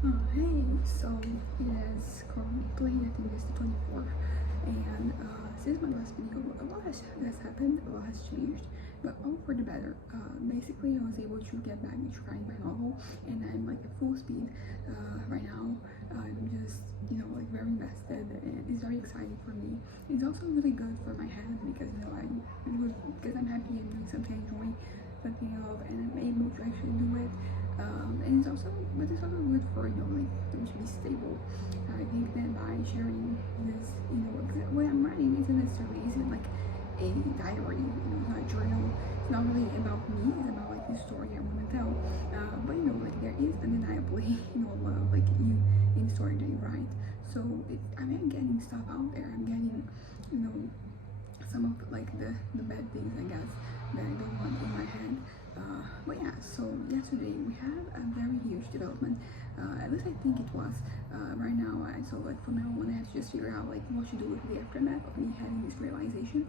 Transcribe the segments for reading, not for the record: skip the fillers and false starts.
Hey, so it is currently, I think it's the 24th, and since my last video, a lot has happened, a lot has changed, but all for the better. Basically, I was able to get back into writing my novel, and I'm like at full speed right now. I'm just, like very invested, and it's very exciting for me. It's also really good for my head because, because I'm happy and doing something I enjoy, something I love, and I'm able to actually do it. And it's also good for like them to be stable. I think that by sharing this, what I'm writing isn't like a diary, it's not a journal. It's not really about me. It's about like the story I want to tell. But like there is undeniably, a lot of like you in the story that you write. So I am getting stuff out there. I'm getting, you know, some of like the bad things I guess that I don't want in my head. But yeah, so yesterday we had a very huge development. At least I think it was. Right now, so like from now on, I have to just figure out like what to do with the aftermath of me having this realization.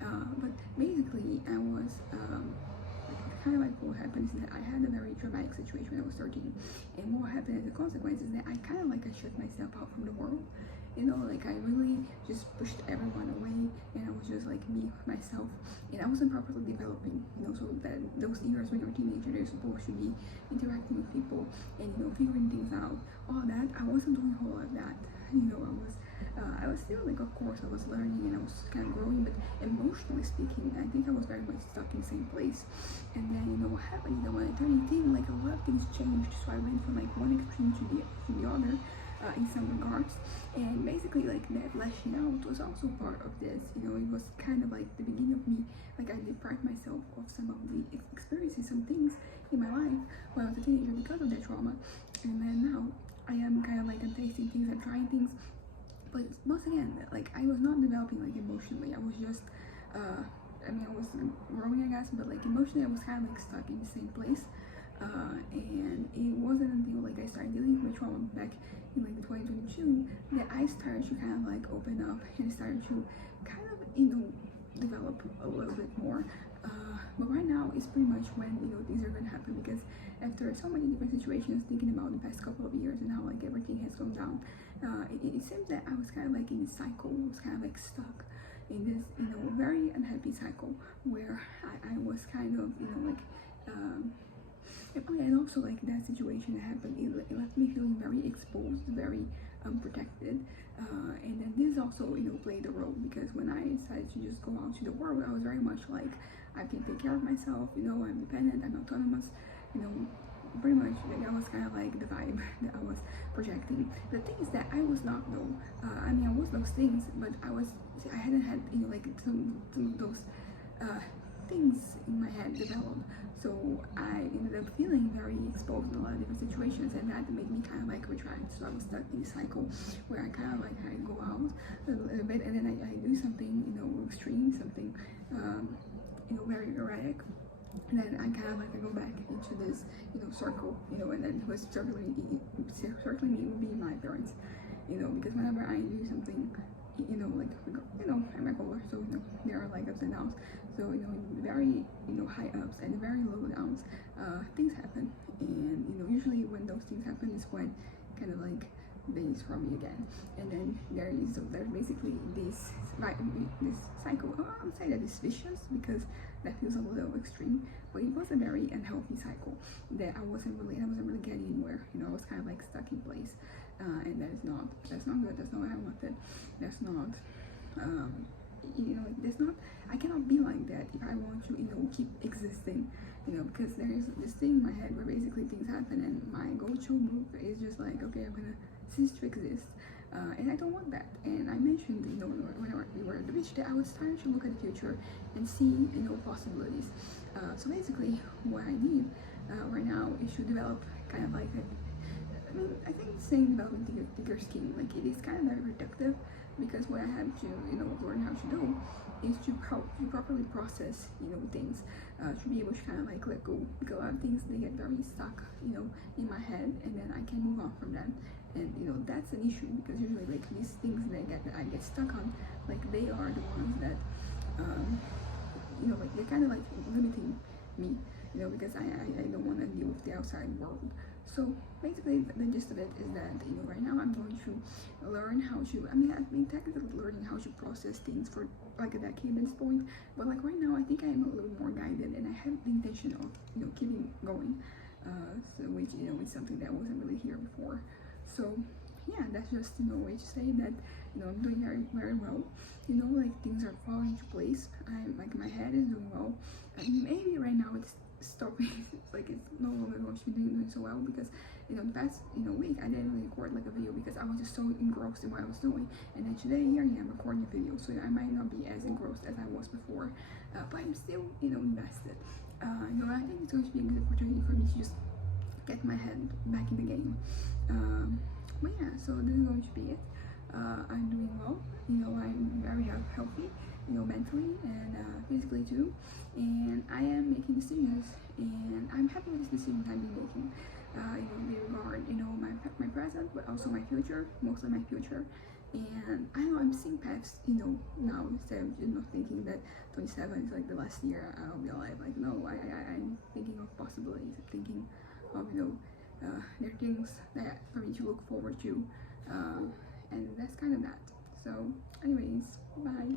But basically, I was kind of like what happened is that I had a very traumatic situation when I was 13, and what happened as a consequence is that I kind of like I shut myself out from the world. Like I really just pushed everyone away, and I was just like me, myself, and I wasn't properly developing, so that those years when you're a teenager, you're supposed to be interacting with people and, figuring things out, all that, I wasn't doing a whole lot of that. I was still like, of course, I was learning and I was kind of growing, but emotionally speaking, I think I was very much stuck in the same place. And then, what happened is that when I turned 18, like a lot of things changed, so I went from like one extreme to the other in some regards. And basically, like that lashing out was also part of this. It was kind of like the beginning of me. Like I deprived myself of some of the experiences, some things in my life when I was a teenager because of that trauma. And then now I am kind of like I'm tasting things, I'm trying things. But once again, like I was not developing like emotionally. I was just, I was growing, I guess, but like emotionally, I was kind of like stuck in the same place. And it wasn't until like I started dealing with my trauma back in like 2022 that I started to kind of like open up and started to kind of develop a little bit more. But right now it's pretty much when things are gonna happen because after so many different situations, thinking about the past couple of years and how like everything has gone down, it seems that I was kind of like in this cycle. I was kind of like stuck in this very unhappy cycle where I was kind of like. And also like that situation that happened, it left me feeling very exposed, very unprotected, and then this also played a role because when I decided to just go out to the world, I was very much like I can take care of myself, I'm independent, I'm autonomous, you know pretty much that was kind of like the vibe that I was projecting. The thing is that I was not though. I was those things, but I hadn't had like some of those uh, things in my head develop. So I ended up feeling very exposed in a lot of different situations, and that made me kind of like retract. So I was stuck in a cycle where I kind of like I go out a little bit, and then I do something extreme, something very erratic, and then I kind of like I go back into this circle, and then who's circling me will be my parents, because whenever I do something, like I'm bipolar, so there are like ups and downs. So very high ups and very low downs. Things happen, and usually when those things happen is when kind of like things from me again, and then there's basically this cycle. I would say that it's vicious because that feels a little extreme, but it was a very unhealthy cycle that I wasn't really getting anywhere. I was kind of like stuck in place, and that's not good. That's not what I wanted. That's not there's not I cannot be like that if I want to keep existing, because there is this thing in my head where basically things happen and my go-to move is just like, okay, I'm gonna cease to exist, and I don't want that. And I mentioned whenever we were at the beach that I was starting to look at the future and see possibilities. So basically what I need right now is to develop kind of like I think saying developing thicker skin, like it is kind of very reductive because what I have to learn how to do is to properly process things, to be able to kind of like let go, because a lot of things they get very stuck in my head, and then I can move on from them. And that's an issue because usually like these things that I get stuck on, like they are the ones that like they're kind of like limiting me, because I don't want to deal with the outside world. So basically, the gist of it is that, you know, right now I'm going to learn how to. I mean, I've been technically learning how to process things for like a decade at this point, but like right now, I think I'm a little more guided, and I have the intention of, you know, keeping going. So which, you know, is something that wasn't really here before. So yeah, that's just, you know, a way to say that, you know, I'm doing very well. You know, like things are falling into place. I'm like, my head is doing well, and maybe right now it's stopping. It's like it's no longer going to be doing so well because, you know, the past, you know, week I didn't really record like a video because I was just so engrossed in what I was doing, and then today here I am recording a video, so I might not be as engrossed as I was before, but I'm still, you know, invested. You know, I think it's going to be a good opportunity for me to just get my head back in the game. But yeah, so this is going to be it. I'm doing well. You know, I'm very healthy, you know, mentally and physically too. And I am making decisions, and I'm happy with the decisions I've been making. You know, they regard, you know, my present, but also my future, mostly my future. And I know I'm seeing paths, you know, now instead of, you know, thinking that 27 is like the last year I'll be alive. Like, no, I'm thinking of possibilities, thinking of, you know, there are things that for me to look forward to, and that's kind of that. So anyways, bye.